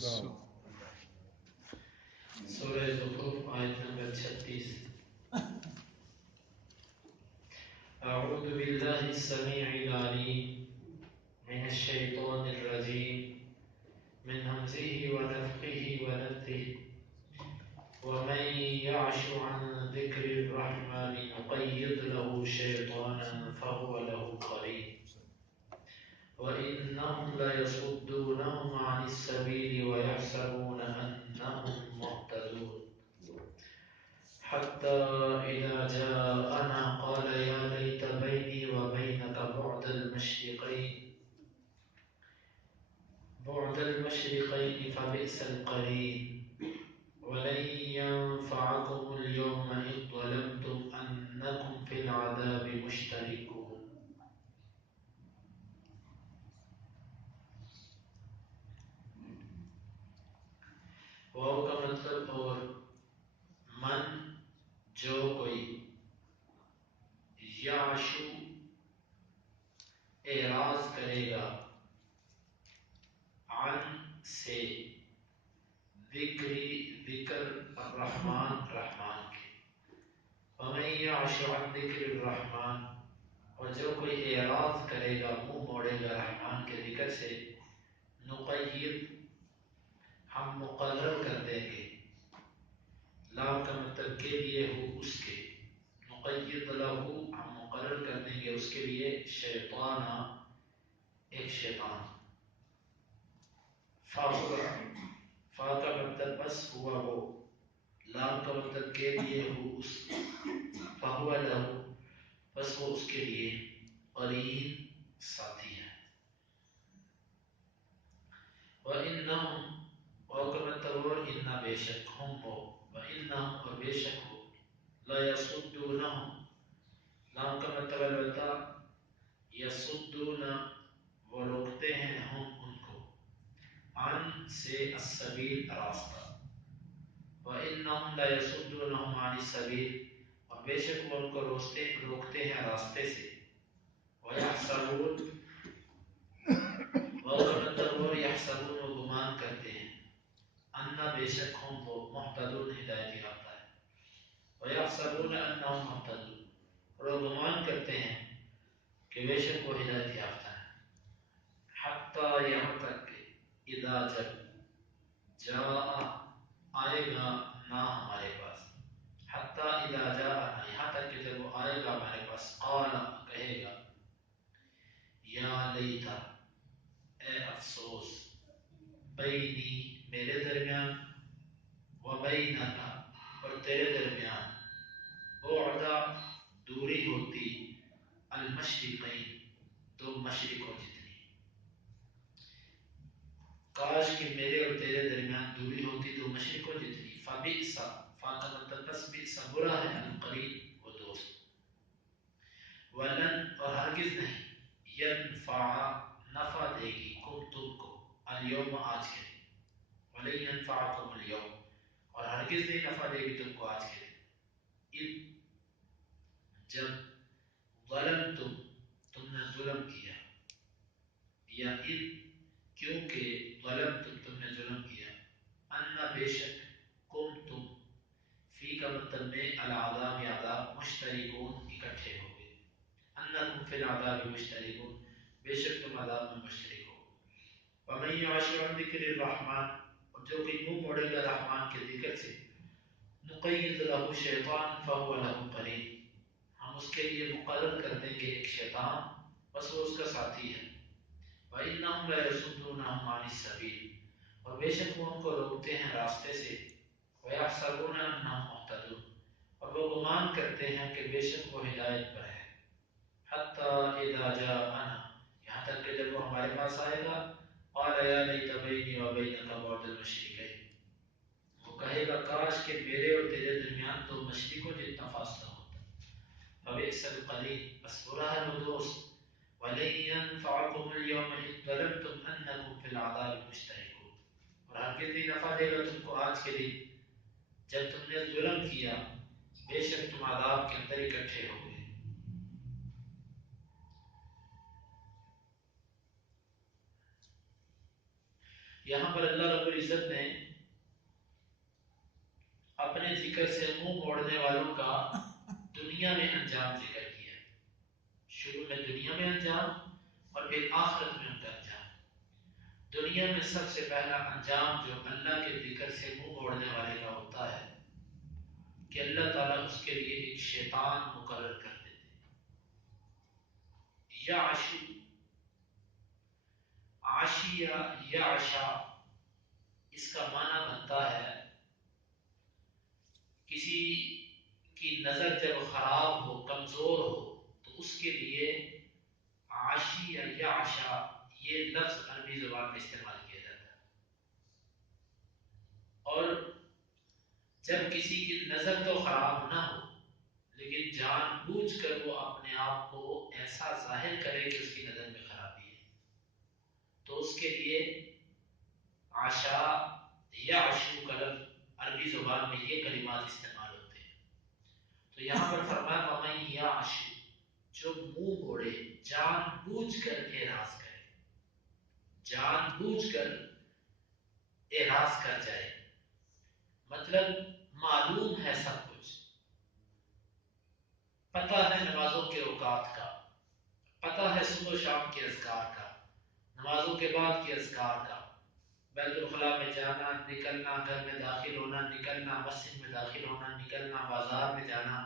سورہ زخرف آیت نمبر 36. اعوذ باللہ السمیع العلیم من الشیطان الرجیم من همزه ونفخه ونفثه ومن يعش عن ذكر الرحمن نقيض له شيطانا فهو له قرين وإنهم ليصدونهم عن السبيل ويحسبون أنهم مهتدون حتى إذا جاءنا قال يا ليت بيني وبينك بعد المشرقين فبئس القرين ولن ينفعكم اليوم إذ ظلمتم أنكم في العذاب مشتركون. واو کا مطلب اور من جو کوئی یعشو اعراض کرے گا عن سے ذکر الرحمن رحمان کے ومن یعش عن ذکر الرحمن اور جو کوئی اعراض کرے گا منہ موڑے گا رحمان کے ذکر سے نقید ہم مقرر کر دیں گے لام کا مطلب کے لیے ہو اس کے نقید لہو ہم مقرر کر دیں گے اس کے لیے شیطانہ ایک شیطان فا کا مطلب بس ہوا وہ لام کا مطلب کے لیے ہو اس فہو لہو بس وہ اس کے لیے قرین ساتھی ہے وَإِنَّهُمْ اور کا مطلب اور انہا بے شک ہم وہ وَإِنَّهُمْ اور بے شک ہو لَا يَصُدُّونَهُمْ لام کا مطلب البتہ یصدون وہ روکتے ہیں ہم ان کو عن سے السبیل راستہ وَإِنَّهُمْ لَا يَصُدُّونَهُمْ عَنِ السَّبِيلِ اور بے شک وہ ان کو روکتے ہیں راستے سے وَيَحْسَبُونَ وہ یحسبون و گمان کرتے ہیں انا بے شک ہم وہ محتدون ہدایت یافتہ ہے ویحسبون انہم محتدون اور وہ گمان کرتے ہیں کہ بے شک وہ ہدایت یافتہ ہے حتی یہاں تک کہ اذا جب جاء آئے گا نا ہمارے پاس حتی اذا جاء یہاں تک کہ جب وہ آئے گا ہمارے پاس قال کہے گا یا لیتا اے افسوس بینی میرے درمیان و بینک اور تیرے درمیان بعد دوری ہوتی المشرقین دو مشرقوں جتنی کاش کہ میرے اور تیرے درمیان دوری ہوتی دو مشرقوں جتنی فبئس فا کا مطلب بس بئس برا ہے القریب وہ دوست ولن اور ہرگز نہیں ینفع نفع دے گی کم تم کو الیوم آج کے دن وَلَن يَنفَعَكُمُ الْيَوْمَ اور ہرگز نہیں نفع دے گی تم کو آج کے دن اذ جب ظلمتم تم نے ظلم کیا یا اذ کیونکہ ظلمتم تم نے ظلم کیا ان بے شک کم تم فی کا مطلب میں العذاب عذاب مشترکون اکٹھے ہو گئے انکم فی العذاب مشترکون بے شک تم عذاب میں مشترک ہو وَمَن يَعْشُ عَن ذِكْرِ الرَّحْمَنِ اور جو کہ منہ موڑے گا رحمان کے ذکر سے نقید لہو شیطان فہو لہو قرین ہم اس کے لیے مقرر کر دیں گے ایک شیطان بس وہ اس کا ساتھی ہے وَإِنَّهُمْ لَيَصُدُّونَهُمْ عَنِ السَّبِيلِ اور بے شک وہ ان کو روکتے ہیں راستے سے وَيَحْسَبُونَ أَنَّهُمْ مُهْتَدُونَ اور وہ گمان کرتے ہیں کہ بے شک وہ ہدایت پر ہے حتی اذا جاءنا یہاں تک کہ جب وہ ہمارے پاس آئے گا قال یا لیت بینی و بینک بعد المشرقین وہ کہے گا کاش کہ میرے اور تیرے درمیان دو مشرقوں جتنا فاصلہ ہوتا فبئس القرین بس برا ہے وہ دوست وَلَن يَنفَعَكُمُ الْيَوْمَ إِذ ظَلَمْتُمْ أَنَّكُمْ فِي الْعَذَابِ مُشْتَرِكُونَ اور ہرگز نہیں نفع دے گا تم کو آج کے دن جب تم نے ظلم کیا بے شک تم عذاب کے اندر اکٹھے ہو گئے یہاں پر اللہ رب العزت نے اپنے ذکر سے منہ موڑنے والوں کا دنیا میں انجام ذکر کیا، شروع میں دنیا میں انجام اور پھر آخرت میں ان کا انجام۔ دنیا میں سب سے پہلا انجام جو اللہ کے ذکر سے منہ موڑنے والے کا ہوتا ہے کہ اللہ تعالیٰ اس کے لیے ایک شیطان مقرر کر دیتے ہیں۔ یعشو، عاشیہ یعشا، اس کا معنی بنتا ہے کسی کی نظر جب خراب ہو، کمزور ہو، تو اس کے لیے عاشی یا یعشا یہ لفظ عربی زبان میں استعمال کیا جاتا ہے۔ اور جب کسی کی نظر تو خراب نہ ہو لیکن جان بوجھ کر وہ اپنے آپ کو ایسا ظاہر کرے کہ اس کی نظر میں خرابی ہے، تو اس کے لیے عاشا یا عشو کا لفظ عربی زبان میں یہ کلمات استعمال ہوتے ہیں۔ تو یہاں پر فرمایا وَمَن یعش، جو منہ موڑے، جان بوجھ کر اعراض کرے، جان بوجھ کر اعراض کر جائے، مطلب معلوم ہے سب کچھ، پتہ ہے نمازوں کے اوقات کا، پتہ ہے صبح و شام کے اذکار کا، نمازوں کے بعد کے اذکار کا، بیت الخلاء میں جانا، نکلنا، گھر میں داخل ہونا، نکلنا، مسجد میں داخل ہونا، نکلنا، بازار میں جانا،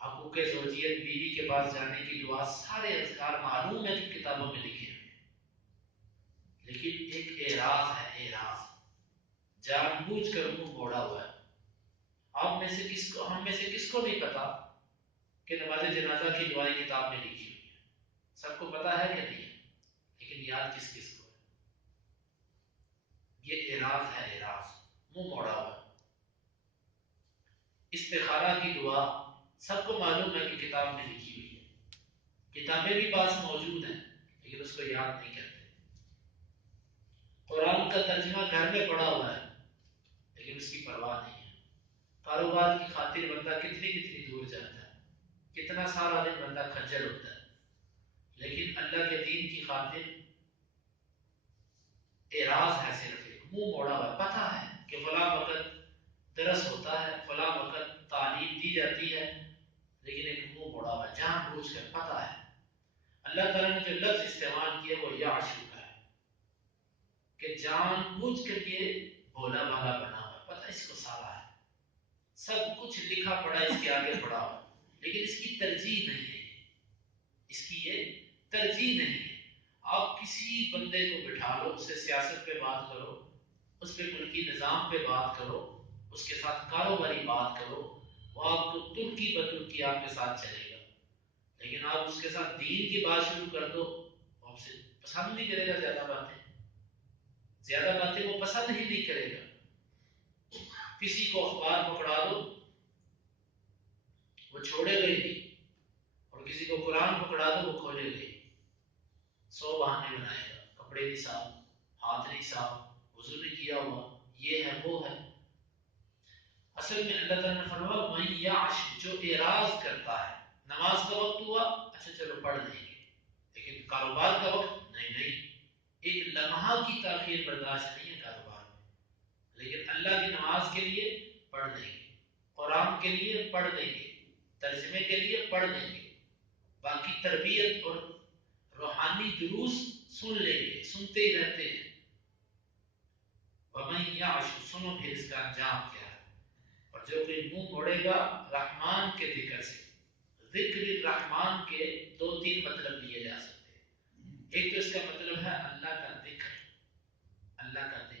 حقوق زوجیت، بیوی کے پاس جانے کی دعا، سارے اذکار معلوم ہے کہ کتابوں میں لکھے ہیں، لیکن ایک اعراض ہے، اعراض، جان بوجھ کر منہ موڑا ہوا ہے۔ آپ میں سے کس کو، ہم میں سے کس کو نہیں پتا کہ نماز جنازہ کی دعائیں کتاب میں لکھی ہوئی ہیں؟ سب کو پتا ہے کہ نہیں ہے، لیکن یاد کس کس کو ہے؟ یہ اعراض ہے، اعراض، منہ موڑا ہوا۔ استخارہ کی دعا سب کو معلوم ہے کہ کتاب میں لکھی ہوئی ہے، کتابیں بھی پاس موجود ہیں، لیکن اس کو یاد نہیں کرتے۔ قرآن کا ترجمہ گھر میں پڑا ہوا ہے، لیکن اس کی پرواہ نہیں ہے۔ کاروبار کی خاطر بندہ کتنی کتنی دور جاتا ہے، کتنا سارا دن بندہ کھجل ہوتا ہے، لیکن اللہ کے دین کی خاطر اعراض ہے، صرف ایک منہ موڑا ہوا ہے۔ پتہ ہے کہ فلاں وقت درس ہوتا ہے، فلاں وقت تعلیم دی جاتی ہے، لیکن ایک منہ موڑا ہوا ہے، جان بوجھ کر پتہ ہے۔ اللہ تعالیٰ نے جو لفظ استعمال کیا وہ یعشو کا ہے کہ جان بوجھ کر یہ بولا بالا بنا ہوا ہے، پتہ اس کو سارا ہے، سب کچھ لکھا پڑا اس کے آگے پڑا ہوا، لیکن اس کی ترجیح نہیں ہے، اس کی یہ ترجیح نہیں ہے۔ آپ کسی بندے کو بٹھا لو، اس سے سیاست پہ بات کرو، اس پہ ملکی نظام پہ بات کرو، اس کے ساتھ کاروباری بات کرو، وہ آپ کو ترکی بترکی آپ کے ساتھ چلے گا، لیکن آپ اس کے ساتھ دین کی بات شروع کر دو، وہ آپ سے پسند نہیں کرے گا، زیادہ باتیں وہ پسند ہی نہیں کرے گا۔ کسی کو اخبار پکڑا دو وہ چھوڑے گا ہی نہیں، اور کسی کو قرآن پکڑا دو وہ کھولے گا ہی، 100 بہانے بنائے گا، کپڑے نہیں صاف، ہاتھ نہیں صاف، وضو نہیں کیا ہوا، یہ ہے وہ ہے۔ اصل میں اللہ تعالیٰ نے فرمایا وَمَن یعش، جو اعراض کرتا ہے، نماز کا وقت ہوا، اچھا چلو پڑھ لیں گے، لیکن کاروبار کا وقت نہیں، ایک لمحہ کی تاخیر برداشت نہیں ہے کاروبار میں، لیکن اللہ کی نماز کے لیے پڑھ لیں گے، قرآن کے لیے پڑھ لیں گے، ترجمے کے لیے پڑھ لیں گے، باقی تربیت اور روحانی دروس سن لیں گے، سنتے ہی رہتے ہیں۔ وَمَن یعش، سنو پھر اس کا انجام کیا ہے۔ اور جو کوئی منہ موڑے گا رحمان کے ذکر سے، ذکر الرحمان کے 2-3 مطلب لیے جا سکتے ہیں۔ ایک تو اس کا مطلب ہے اللہ کا ذکر، اللہ کا ذکر۔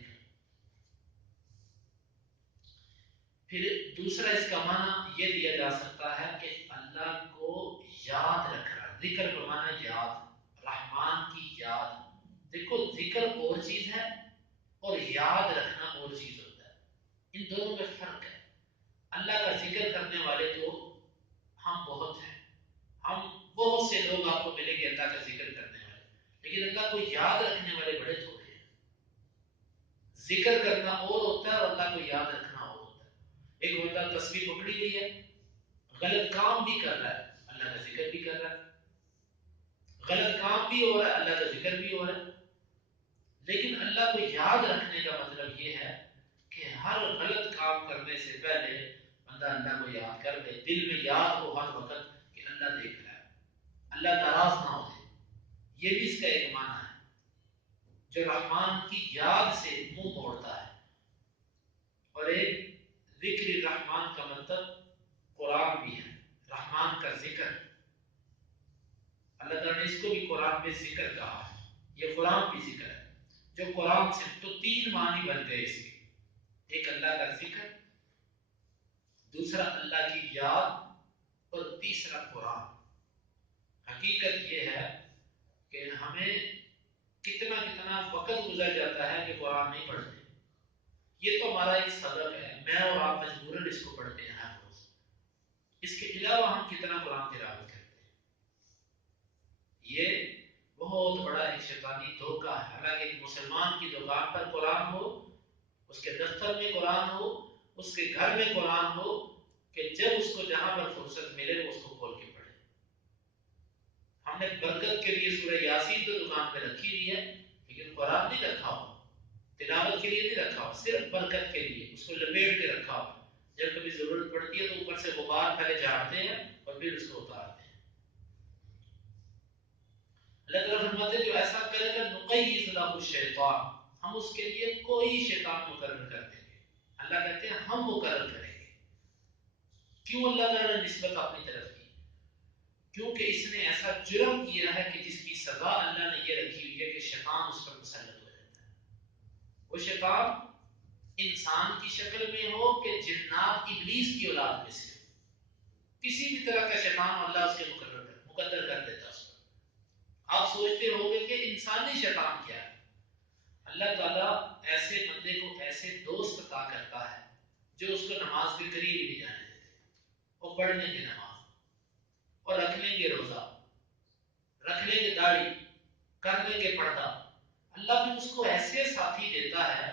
پھر دوسرا اس کا معنی یہ لیا جا سکتا ہے کہ اللہ کو یاد رکھنا، ذکر کا معنی یاد، رحمان کی یاد۔ دیکھو ذکر اور چیز ہے اور یاد رکھنا اور چیز ہوتا ہے، ان دونوں میں فرق ہے۔ اللہ کا ذکر کرنے والے تو ہم بہت ہیں، ہم بہت سے لوگ آپ کو ملیں گے اللہ کا ذکر کرنے والے، لیکن اللہ کو یاد رکھنے والے بڑے تھوڑے ہیں۔ ذکر کرنا اور ہوتا ہے اور اللہ کو یاد رکھنا اور ہوتا ہے۔ ایک بندہ تسبیح پکڑی ہوئی ہے، غلط کام بھی کر رہا ہے، اللہ کا ذکر بھی کر رہا ہے، غلط کام بھی ہو رہا ہے، اللہ کا ذکر بھی ہو رہا ہے، لیکن اللہ اللہ کو یاد رکھنے کا مطلب یہ ہے کہ ہر غلط کام کرنے سے پہلے بندہ اللہ کو یاد کر لے، دل میں یاد ہو ہر وقت کہ اللہ دیکھ رہا ہے، اللہ ناراض نہ ہو جائے. یہ بھی اس کا ایک معنی ہے. جو رحمان کی یاد سے منہ موڑتا ہے. اور ایک ذکر رحمان کا مطلب قرآن بھی ہے، رحمان کا ذکر. اللہ تعالیٰ نے اس کو بھی قرآن میں ذکر کہا ہے، یہ قرآن بھی ذکر ہے. جو قرآن سے تو تین معنی بن گئے اس کے، ایک اللہ کا ذکر، دوسرا اللہ کی یاد، اور تیسرا قرآن. حقیقت یہ ہے کہ ہمیں کتنا وقت گزر جاتا ہے کہ قرآن نہیں پڑھتے. یہ تو ہمارا ایک سبق ہے، میں اور آپ مجبوراً اس کو پڑھتے ہیں ہر روز. اس کے علاوہ ہم کتنا قرآن تلاوت کرتے ہیں. یہ بہت بڑا ایک شیطانی دھوکہ ہے. حالانکہ ایک مسلمان کی دکان پر قرآن ہو، اس کے دفتر میں قرآن ہو، اس کے گھر میں قرآن ہو، کہ جب اس کو جہاں پر فرصت ملے وہ اس کو کھول کے پڑھے. ہم نے برکت کے لیے سورہ یاسین تو دکان پہ رکھی ہوئی ہے، لیکن قرآن نہیں رکھا ہو، تلاوت کے لیے نہیں رکھا ہو، صرف برکت کے لیے اس کو لپیٹ کے رکھا ہو. جب کبھی ضرورت پڑتی ہے تو اوپر سے غبار پہلے جھاڑتے ہیں اور پھر اس کو اتارتے ہیں. اللہ تعالیٰ فرماتے ہیں جو ایسا کرے گا نقیض لہ الشیطان، ہم اس کے لیے کوئی شیطان مقرر کر دیں گے. اللہ کہتے ہیں ہم مقرر کریں گے. کیوں اللہ تعالیٰ نے نسبت اپنی طرف کی؟ کیونکہ اس نے ایسا جرم کیا ہے کہ جس کی سزا اللہ نے یہ رکھی ہوئی ہے کہ شیطان اس پر مسلط ہو جاتا ہے. وہ شیطان انسان کی شکل میں ہو کہ جنات ابلیس کی اولاد میں سے ہو، کسی بھی طرح کا شیطان اللہ اس کے مقدر کر دیتا اس پر. آپ سوچتے ہو گے کہ انسانی شیطان کیا ہے؟ اللہ تعالیٰ ایسے بندے کو ایسے دوست عطا کرتا ہے جو اس کو نماز کے قریب ہی نہیں جانے دیتے. وہ پڑھ لیں گے نماز اور رکھ لیں گے روزہ، رکھ لیں گے داڑھی، کر لیں گے پردہ. اللہ بھی اس کو ایسے ساتھی دیتا ہے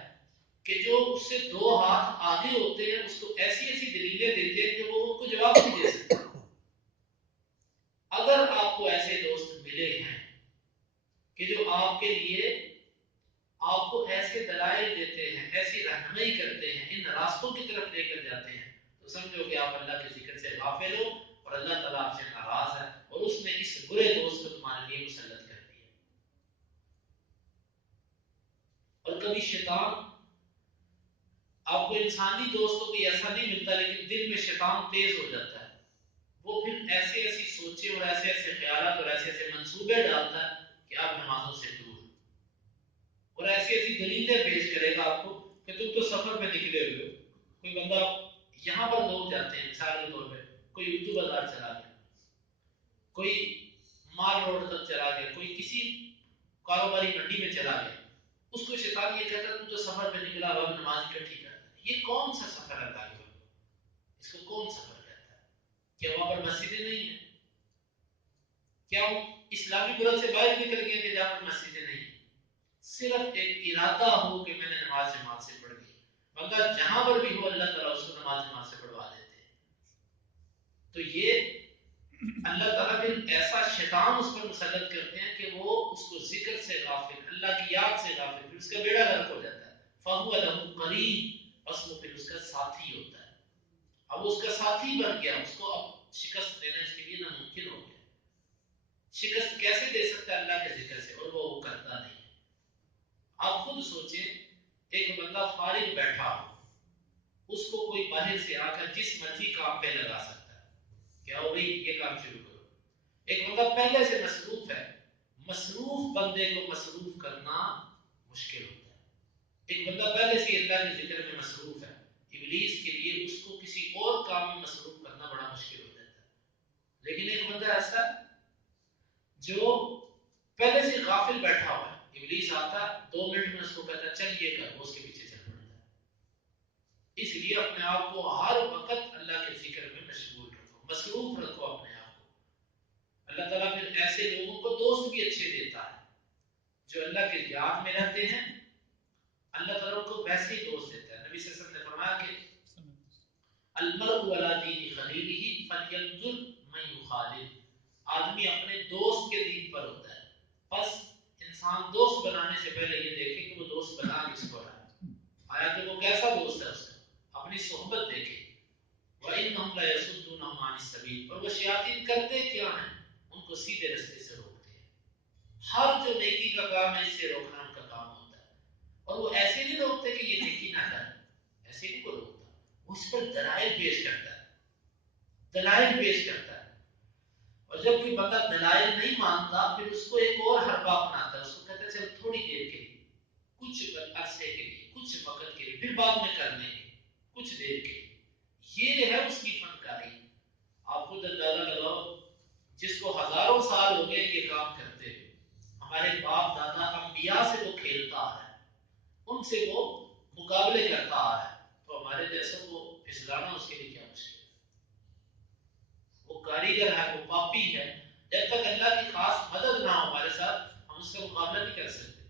کہ جو اس سے دو ہاتھ آگے ہوتے ہیں، اس کو ایسی ایسی دلیلیں دیتے ہیں کہ وہ ان کو جواب نہیں دے سکتے. اگر آپ کو ایسے دوست ملے ہیں کہ جو آپ کے لیے آپ کو ایسے دلائل دیتے ہیں، ایسی رہنمائی کرتے ہیں، ان راستوں کی طرف لے کر جاتے ہیں، تو سمجھو کہ آپ اللہ کے ذکر سے غافل ہو اور اللہ تعالیٰ آپ سے ناراض ہے اور اس نے اس برے دوست کو تمہارے لیے مسلط کر دیا. اور کبھی شیطان آپ کو انسانی دوستوں کو ایسا نہیں ملتا، لیکن دل میں شیطان تیز ہو جاتا ہے. وہ پھر ایسی ایسی سوچیں اور ایسے ایسے خیالات اور ایسے ایسے منصوبے ڈالتا ہے کہ آپ نمازوں سے دور، اور ایسی ایسی دلیلیں پیش کرے گا آپ کو کہ تم تو سفر میں نکلے ہوئے ہو. کوئی بندہ یہاں پر لوگ جاتے ہیں مثال کے طور پہ، کوئی اردو بازار چلا گیا، کوئی مال روڈ تک چلا گیا، کوئی کسی کاروباری منڈی میں چلا گیا. اس کو شیطان یہ کہتا ہے تو سفر پہ نکلا اب نماز اکٹھی کرتا ہے. یہ کون سا سفر ہے بھائی؟ اس کو کون سفر کہتا ہے؟ کیا وہاں پر مسجدیں نہیں ہیں؟ کیا وہ اسلامی ملک سے باہر نکل گئے کہ جہاں پر مسجدیں نہیں ہیں؟ صرف ایک ارادہ ہو کہ میں نے نماز جماعت سے پڑھ لی، بندہ جہاں پر بھی ہو اللہ تعالیٰ اس کو نماز جماعت سے پڑھوا دیتے ہیں. تو یہ اللہ تعالیٰ پھر ایسا شیطان اس پر مسلط کرتے ہیں کہ وہ اس کو ذکر سے غافل، اللہ کی یاد سے غافل، پھر اس کا بیڑا غرق ہو جاتا ہے. فَهُوَ لَهُ قَرِينٌ، بس وہ پھر اس کا ساتھی ہوتا ہے. اب اس کا ساتھی بن گیا، اس کو اب شکست دینا اس کے لیے ناممکن ہو گیا. شکست کیسے دے سکتا ہے؟ اللہ کے ذکر سے، اور وہ کرتا نہیں. آپ خود سوچیں، ایک بندہ فارغ بیٹھا ہو، اس کو کوئی باہر سے آ کر جس مرضی کام پہ لگا سکتا ہے، کیا ہو بھائی یہ کام شروع کرو. ایک بندہ پہلے سے مصروف ہے، مصروف بندے کو مصروف کرنا مشکل ہوتا ہے. ایک بندہ پہلے سے اللہ کے ذکر میں مصروف ہے، ابلیس کے لیے اس کو کسی اور کام میں مصروف کرنا بڑا مشکل ہو جاتا ہے. لیکن ایک بندہ ایسا ہے جو پہلے سے غافل بیٹھا ہوا ہے، ابلیس آتا 2 منٹ میں اس کو کہتا چل یہ کر، وہ اس کے پیچھے چل پڑتا ہے. اس لیے اپنے آپ کو ہر وقت اللہ کے ذکر میں مشغول رکھو، مصروف رکھو اپنے آپ کو. اللہ تعالیٰ پھر ایسے لوگوں کو دوست بھی اچھے دیتا ہے جو اللہ کے یاد میں رہتے ہیں. اللہ تعالیٰ کو ویسے ہی دوست دیتا ہے. نبی صلی اللہ علیہ وسلم نے فرمایا کہ المرء علی دین خلیلہ فلینظر من یخالل، آدمی اپنے دوست کے دین پر ہوتا ہے، بس انسان دوست بنانے سے پہلے یہ دیکھے کہ وہ دوست السبیل. اور وہ شیاطین کرتے کیا ہیں؟ ان کو سیدھے رستے سے روکتے ہیں. ہر جو نیکی کا کام ہے اس سے روکنا ان کا کام ہوتا ہے. اور وہ ایسے نہیں روکتے کہ یہ نیکی نہ کرے، ایسے نہیں وہ روکتا، وہ اس پر دلائل پیش کرتا ہے، دلائل پیش کرتا ہے. اور جب کوئی بندہ دلائل نہیں مانتا پھر اس کو ایک اور حربہ اپناتا ہے، اس کو کہتا ہے چل تھوڑی دیر کے لیے، کچھ عرصے کے لیے، کچھ وقت کے لیے، پھر بعد میں کر لیں گے، کچھ دیر کے لیے. یہ ہے اس کی فنکاری. آپ خود اندازہ لگاؤ، جس کو ہزاروں سال ہو گئے یہ کام کرتے ہوئے، ہمارے باپ دادا انبیاء سے وہ کھیلتا آ رہا ہے، ان سے وہ مقابلے کرتا آ رہا ہے، تو ہمارے جیسے کو پھسلانا اس کے لیے کیا مشکل ہے؟ وہ کاریگر ہے، وہ پاپی ہے. جب تک اللہ کی خاص مدد نہ ہو ہمارے ساتھ ہم اس کا مقابلہ نہیں کر سکتے.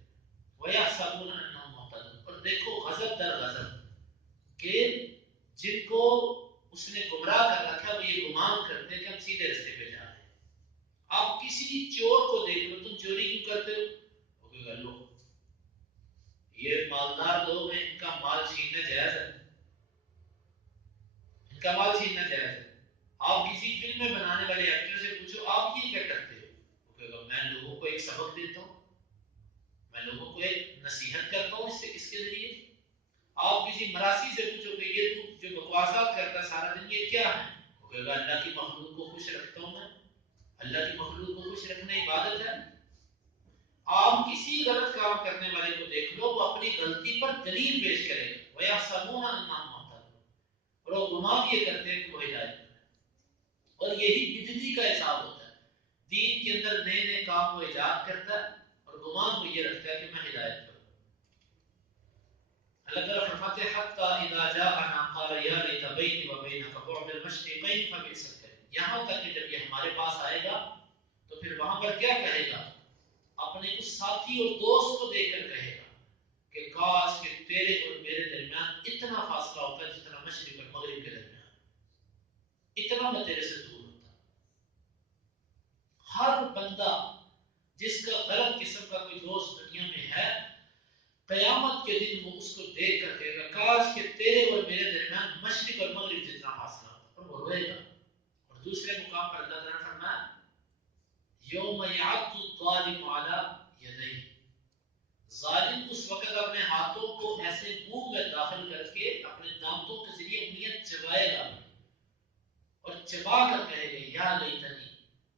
وَيَحْسَبُونَ أَنَّهُمْ مُهْتَدُونَ. اور دیکھو غضب در غضب کہ جن کو اس نے گمراہ کر رکھا وہ یہ گمان کرتے کہ ہم سیدھے رستے پہ جا رہے ہیں. آپ کسی چور کو دیکھ لو، تم چوری کیوں کرتے ہو؟ وہ کہ لو یہ مالدار لوگ ہیں، ان کا مال چھیننا جائز ہے، ان کا مال چھیننا جائز ہے. آپ کسی فلم میں بنانے والے ایکٹر سے پوچھو آپ یہ کیا کرتے ہو؟ وہ کہے گا میں لوگوں کو ایک سبق دیتا ہوں، میں لوگوں کو ایک نصیحت کرتا ہوں اس کے ذریعے. آپ کسی مراسی سے پوچھو کہ یہ تو جو بکواسات کرتا سارا دن یہ کیا ہے؟ وہ کہے گا اللہ کی مخلوق کو خوش رکھتا ہوں میں. اللہ کی مخلوق کو خوش رکھنا عبادت ہے. آپ کسی غلط کام کرنے والے کو دیکھ لو، وہ اپنی غلطی پر دلیل پیش کرے گا. وَيَحْسَبُونَ أَنَّهُمْ مُهْتَدُونَ. اور وہ گمان یہ کرتے ہیں کہ وہ ہدایت پر ہے. اور یہی بدعتی کا حساب ہوتا ہے. دین کے اندر نئے نئے کام کو ایجاد کرتا ہے اور گمان کو یہ رکھتا ہے کہ میں ہدایت پر ہوں. اللہ تعالیٰ فرماتے ہیں حَتَّى إِذَا جَاءَنَا قَالَ يَا لَيْتَ بَيْنِي وَبَيْنَكَ بُعْدَ الْمَشْرِقَيْنِ فَبِئْسَ الْقَرِينُ. یہاں تک کہ جب یہ ہمارے پاس آئے گا تو پھر وہاں پر کیا کہے گا؟ اپنے اس ساتھی اور دوست کو دیکھ کر کہے گا کہ کاش کہ تیرے اور میرے درمیان اتنا فاصلہ ہوتا جتنا مشرق اور مغرب کے درمیان، اتنا میں تیرے سے دور ہوتا. ہر بندہ جس کا غلط قسم کا کوئی دوست دنیا میں ہے، قیامت کے دن وہ اس کو دیکھ کر کہے گا کاش کہ تیرے اور میرے درمیان مشرق اور مغرب جتنا فاصلہ ہوتا، اور وہ روئے گا. اور دوسرے مقام پر اللہ تعالیٰ فرمایا یوم یعض الظالم علی یدیہ. ظالم اس وقت اپنے ہاتھوں کو ایسے منہ میں داخل کر کے اپنے دانتوں کے ذریعے انگلیاں چبائے گا اور چبا کر کہے گا یا لیتنی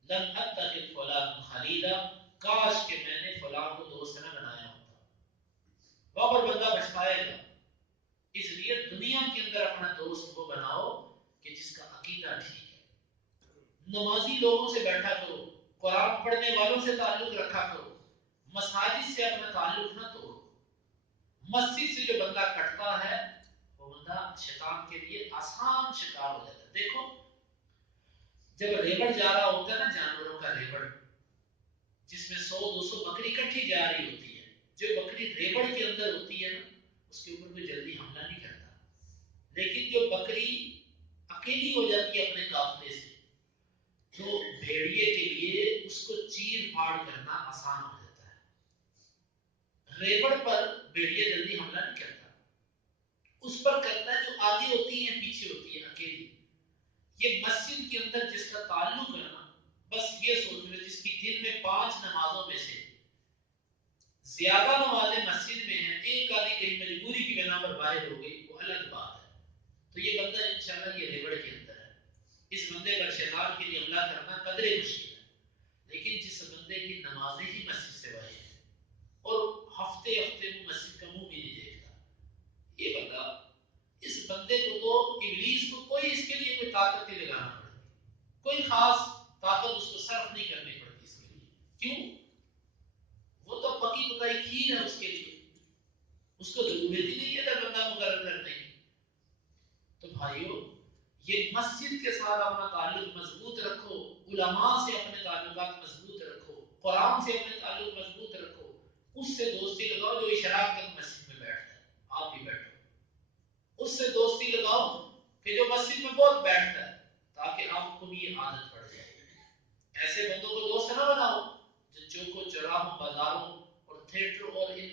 لم اتخذ فلانا خلیلا. کاش کہ میں نے فلاں کو دوست نہ بنایا ہوتا. وہاں پر بندہ پچھتائے گا. اس لیے دنیا کے اندر اپنا دوست وہ بناؤ کہ جس کا عقیدہ ٹھیک ہے. نمازی لوگوں سے بیٹھا کرو، قرآن پڑھنے والوں سے تعلق رکھا کرو، مساجد سے اپنا تعلق نہ توڑو. مسجد سے جو بندہ کٹتا ہے وہ بندہ شیطان کے لیے آسان شکار ہو جاتا ہے. دیکھو جب ریبڑ جا رہا ہوتا ہے نا، جانوروں کا ریبڑ جس میں 100-200 بکری کٹھی جا رہی ہوتی ہے، جو بکری ریبڑ کے اندر ہوتی ہے نا اس کے اوپر کوئی جلدی حملہ نہیں کرتا. لیکن جو بکری اکیلی ہو جاتی ہے اپنے قافلے سے تو بھیڑیے کے لیے اس کو چیر پھاڑ کرنا آسان ہو جاتا ہے. ریبڑ پر بھیڑیے جلدی حملہ نہیں کرتا، اس پر کرتا ہے جو آگے ہوتی ہے پیچھے ہوتی ہے اکیلی. یہ مسجد کے اندر جس کا تعلق ہے نا، بس یہ سوچ لو جس کی دن میں 5 نمازوں میں سے زیادہ نمازیں مسجد میں ہیں، ایک آدھی کہیں مجبوری کی بنا پر باہر ہو گئی وہ الگ بات ہے. تو یہ بندہ انشاءاللہ یہ ریبڑ کے اندر ہے. اس بندے پر شیطان کے لیے حملہ کرنا قدرے مشکل ہے. لیکن جس بندے کی نمازیں ہی مسجد سے باہر ہیں اور ہفتے ہفتے میں مسجد کا منہ بھی نہیں دیکھتا، یہ بندہ، اس بندے کو تو ابلیس کو کوئی اس کے لیے کوئی طاقت نہیں لگانا پڑتی، کوئی خاص طاقت اس کو صرف نہیں کرنی پڑتی اس کے لیے. کیوں؟ وہ تو پکی پکائی کھیر ہے اس کے لیے، اس کو ضرورت ہی نہیں ہے اگر بندہ مقرر کرنے کی. تو بھائیو یہ مسجد کے ساتھ اپنا تعلق مضبوط رکھو، علماء سے اپنے تعلقات مضبوط رکھو، قرآن سے اپنے تعلق مضبوط رکھو. اس سے دوستی لگاؤ جو اشراق تک مسجد میں بیٹھتا ہے، آپ بھی بیٹھو. اس سے دوستی لگاؤ کہ جو مسجد میں بہت بیٹھتا ہے تاکہ آپ کو بھی یہ عادت پڑ جائے. ایسے بندوں کو دوست نہ بناؤ جو چوکوں چوراہوں بازاروں اور تھیٹروں اور ان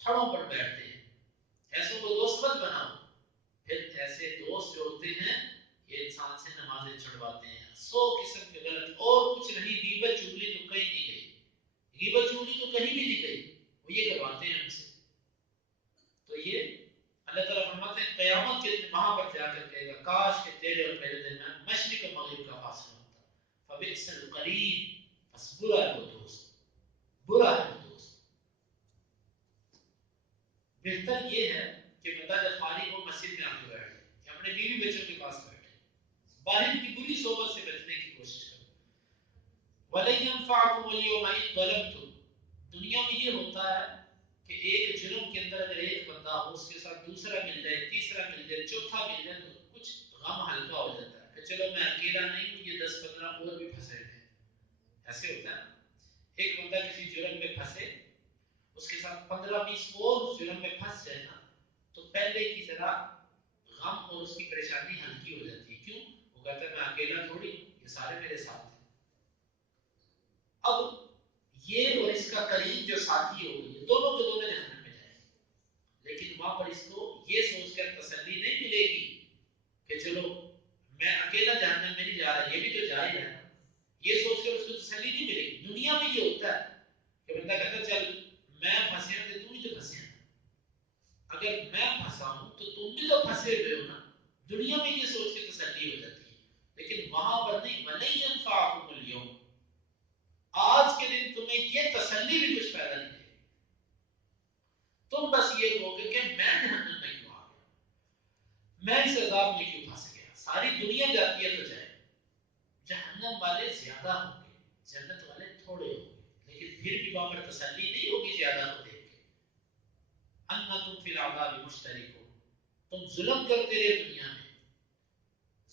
تھڑوں پر بیٹھتے ہیں. ایسوں کو دوست مت بناؤ. پھر ایسے دوست جو ہوتے ہیں یہ انسان سے نمازیں چھڑواتے ہیں، 100 قسم کے غلط اور کچھ نہیں. غیبت چغلی تو کہیں نہیں گئی, غیبت چغلی تو کہیں بھی نہیں گئی, وہ یہ کرواتے ہیں ہم سے. تو یہ اللہ تعالیٰ فرماتے ہیں قیامت کے دن وہاں پر جا کر کہے گا کاش کہ تیرے اور میرے درمیان مشرق و مغرب کا فاصلہ ہوتا. فبئس القرین, بس برا ہے وہ دوست, برا ہے وہ دوست. بہتر یہ ہے کہ بندہ جب فارغ ہو مسجد میں آ کے بیٹھے یا اپنے بیوی بچوں کے پاس بیٹھے, باہر کی بری صحبت سے بچنے کی کوشش کرو. وَلَن يَنفَعَكُمُ الْيَوْمَ إِذْ ظَلَمْتُمْ, دنیا میں یہ ہوتا ہے کہ ایک جرم کے اندر اگر ایک بندہ ہو اس کے ساتھ دوسرا مل جائے, تیسرا مل جائے, چوتھا مل جائے تو کچھ غم ہلکا ہو جاتا ہے کہ چلو میں اکیلا نہیں ہوں, یہ 10-15 اور بھی پھنسے ہیں. ایسے ہوتا ہے. ایک بندہ کسی جرم میں پھنسے, اس کے ساتھ 15-20 اور جرم میں پھنس جائے نا, تو پہلے کی طرح غم اور اس کی پریشانی ہلکی ہو جاتی ہے. کیوں؟ وہ کہتا ہے میں اکیلا تھوڑی ہوں, یہ سارے میرے ساتھ ہیں. اب یہ اور اس کا قریب جو ساتھی ہو گئی, دونوں کے دونوں جہنم میں جائیں گے. لیکن وہاں پر اس کو یہ سوچ کر تسلی نہیں ملے گی کہ چلو میں اکیلا جہنم میں نہیں جا رہا, یہ بھی تو جا ہی رہا ہے. یہ سوچ کر اس کو تسلی نہیں ملے گی. دنیا میں یہ ہوتا ہے کہ بندہ کہتا چل میں پھنسیا تو تم بھی تو پھنسیا, اگر میں پھنسا ہوں تو تم بھی تو پھنسے ہوئے ہو نا. دنیا میں یہ سوچ کے تسلی ہو جاتی ہے. لیکن وہاں پر نہیں. وَلَن يَنفَعَكُمُ الْيَوْمَ, آج کے دن تمہیں یہ تسلی بھی کچھ پیدا نہیں دے. تم بس یہ کہو گے کہ میں جہنم میں کیوں آ گیا, میں اس عذاب میں کیوں پھنس گیا. ساری دنیا جاتی ہے تو جائے, جہنم والے زیادہ ہوں گے, جنت والے تھوڑے ہوں گے, لیکن پھر بھی وہاں پر تسلی نہیں ہوگی زیادہ کو دیکھ کے. انکم فی العذاب مشترکون, تم ظلم کرتے رہے دنیا میں.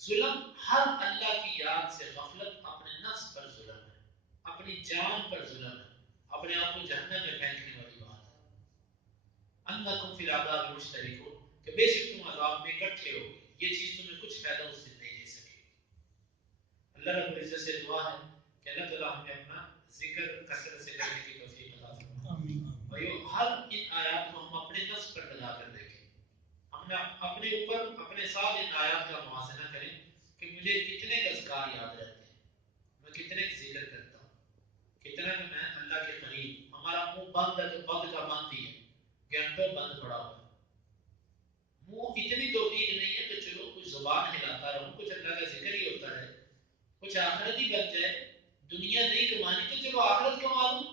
ظلم ہر اللہ کی یاد سے غفلت, اپنے نفس پر ظلم ہے, اپنی جان پر ظلم ہے, اپنے آپ کو جہنم میں پھینکنے والی بات ہے. انکم فی العذاب مشترکون, کہ بے شک تم عذاب میں اکٹھے ہو گے. یہ چیز تمہیں کچھ فائدہ اس دن نہیں دے سکے گی. اللہ رب العزت سے دعا ہے کہ اللہ تعالیٰ ہمیں اپنا ذکر کثرت سے کرنے کی توفیق عطا فرمائے. اور یہ ہر ان آیات کو ہم اپنے نفس پر لگا کر دیکھیں, اپنے اوپر اپنے ساتھ ان آیات کا موازنہ کریں کہ مجھے کتنے اذکار یاد رہتے ہیں, میں کتنے ذکر کرتا ہوں, کتنا کہ میں اللہ کے قریب. ہمارا منہ بند ہے تو بند کا بند ہی ہے, گھنٹوں بند پڑا ہوا ہے. منہ اتنی توفیق نہیں ہے کہ چلو کچھ زبان ہلاتا رہوں, کچھ اللہ کا ذکر ہی ہوتا رہے, کچھ آخرت ہی بن جائے. دنیا نہیں کمانی تو چلو آخرت کما لوں,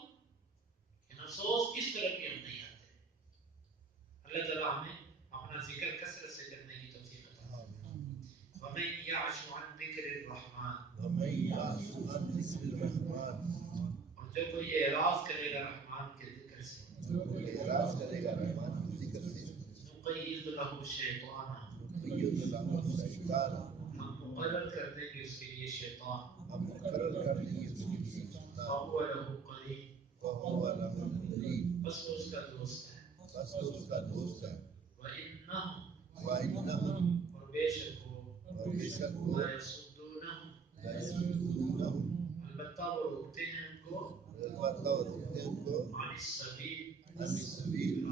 لیکن افسوس اس طرف بھی ہم نہیں آتے. اللہ تعالیٰ ہمیں اپنا ذکر کثرت سے کرنے کی توفیق عطا فرمائے. وَمَن يَعْشُ عَن ذِكْرِ الرَّحْمَنِ, اور جو کوئی اعراض کرے گا رحمان کے ذکر سے, نُقَيِّضْ لَهُ شَيْطَانًا, ہم مقرر کر دیں گے اس کے لیے شیطان. فَهُوَ لَهُ قَرِينٌ, بس وہ اس کا دوست ہے. وَإِنَّهُمْ, اور بے شک وہ, لَيَصُدُّونَهُمْ, البتہ وہ روکتے ہیں ان کو, عَنِ السَّبِيلِ,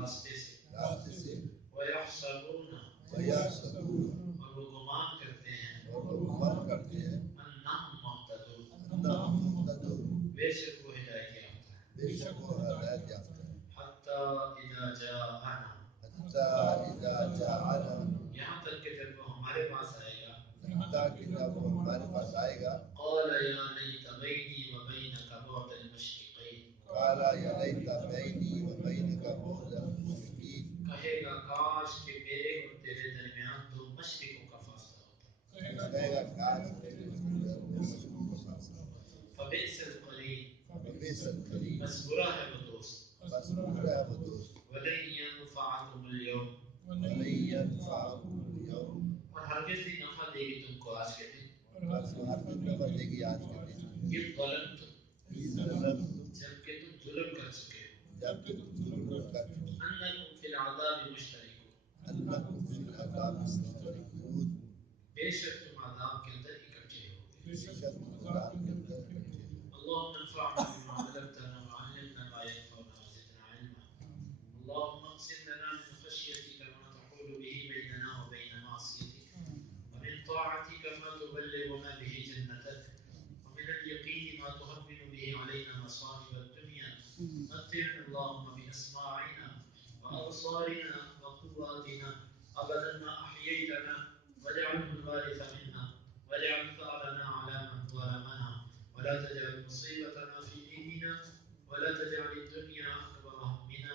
راستے سے. وَيَحْسَبُونَ, اور وہ گمان کرتے ہیں, أَنَّهُمْ مُهْتَدُونَ, بے شک وہ ہدایت یافتہ ہے. حَتَّى إِذَا جَاءَنَا, یہاں تک کہ جب وہ ہمارے پاس آئے گا, قَالَ يَا لَيْتَ بَيْنِي وَبَيْنَكَ بُعْدَ الْمَشْرِقَيْنِ, کہے گا کاش کہ میرے اور تیرے درمیان دو مشرقوں کا فاصلہ ہوتا. فبئس القرین, بس برا ہے وہ دوست. وَلَن يَنفَعَكُمُ الْيَوْمَ, اور ہرگز نہیں نفع دے گی تم کو آج کے دن. یہ ظلمتم, جبکہ تم ظلم کر چکے ہو. انکم فی العذاب مشترکون, بے شک تم عذاب کے اندر اکٹھے ہو گے. اللهم انفعنا بما علمتنا وعلمنا ما ينفعنا وزدنا علما. اللهم اقسم لنا من خشيتك ما تحول به بيننا وبين معصيتك, ومن طاعتك ما تبلغنا به جنتك, صاحب الدنيا متعنا اللهم بأسماعنا وأبصارنا وقواتنا أبدا ما أحييتنا واجعله الوارث منا واجعل ثأرنا على من ظلمنا ولا تجعل مصيبتنا في ديننا ولا تجعل الدنيا أكبر همنا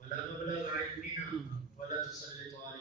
ولا مبلغ علمنا ولا تسلط علينا